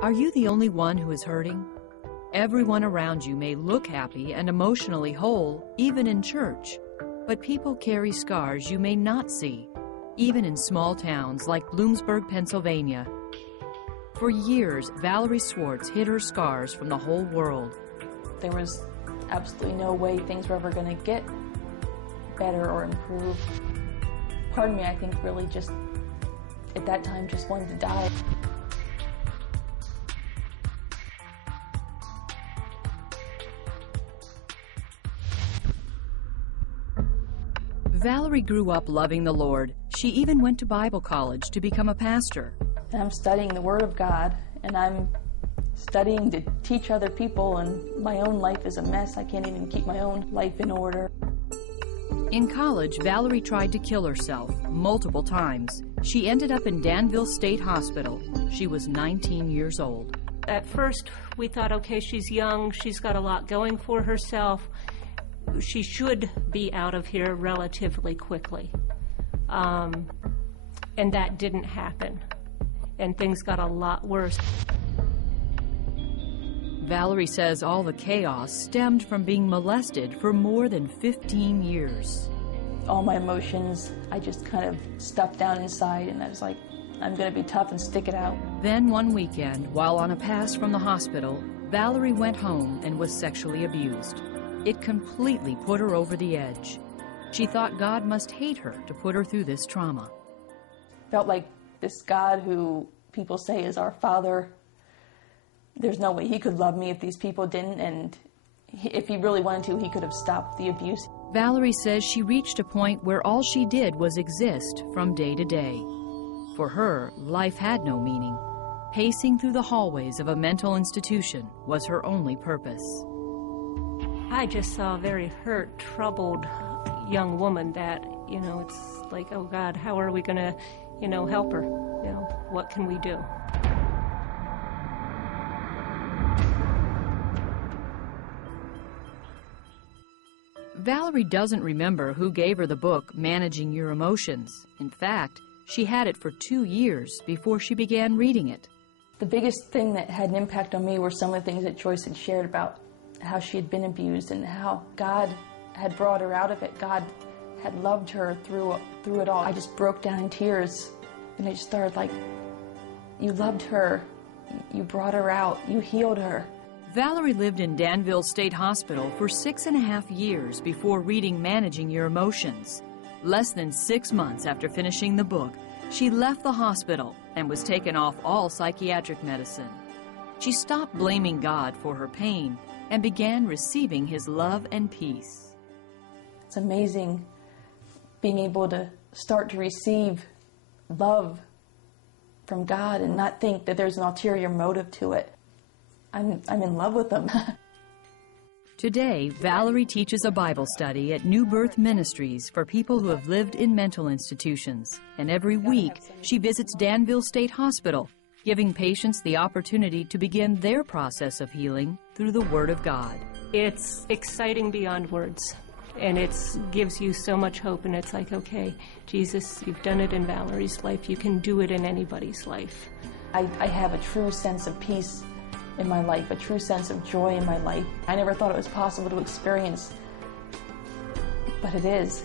Are you the only one who is hurting? Everyone around you may look happy and emotionally whole, even in church. But people carry scars you may not see, even in small towns like Bloomsburg, Pennsylvania. For years, Valazie Swartz hid her scars from the whole world. There was absolutely no way things were ever going to get better or improve. Part of me, I think, really just, at that time, just wanted to die. Valazie grew up loving the Lord. She even went to Bible college to become a pastor. And I'm studying the Word of God, and I'm studying to teach other people, and my own life is a mess. I can't even keep my own life in order. In college, Valazie tried to kill herself multiple times. She ended up in Danville State Hospital. She was 19 years old. At first, we thought, okay, she's young, she's got a lot going for herself. She should be out of here relatively quickly. And that didn't happen. And things got a lot worse. Valazie says all the chaos stemmed from being molested for more than 15 years. All my emotions, I just kind of stuffed down inside, and I was like, I'm going to be tough and stick it out. Then one weekend, while on a pass from the hospital, Valazie went home and was sexually abused. It completely put her over the edge. She thought God must hate her to put her through this trauma. Felt like this God who people say is our Father, there's no way he could love me if these people didn't, and if he really wanted to, he could have stopped the abuse. Valazie says she reached a point where all she did was exist from day to day. For her, life had no meaning. Pacing through the hallways of a mental institution was her only purpose. I just saw a very hurt, troubled young woman that, it's like, oh God, how are we going to, help her? What can we do? Valazie doesn't remember who gave her the book, Managing Your Emotions. In fact, she had it for 2 years before she began reading it. The biggest thing that had an impact on me were some of the things that Joyce had shared about how she had been abused and how God had brought her out of it. God had loved her through it all. I just broke down in tears, and I just started like, you loved her, you brought her out, you healed her. Valazie lived in Danville State Hospital for 6.5 years before reading Managing Your Emotions. Less than 6 months after finishing the book, she left the hospital and was taken off all psychiatric medicine. She stopped blaming God for her pain and began receiving his love and peace. It's amazing being able to start to receive love from God and not think that there's an ulterior motive to it. I'm in love with him. Today, Valazie teaches a Bible study at New Birth Ministries for people who have lived in mental institutions. And every week, she visits Danville State Hospital, giving patients the opportunity to begin their process of healing through the Word of God. It's exciting beyond words, and it gives you so much hope, and it's like, okay, Jesus, you've done it in Valazie's life, you can do it in anybody's life. I have a true sense of peace in my life, a true sense of joy in my life. I never thought it was possible to experience, but it is.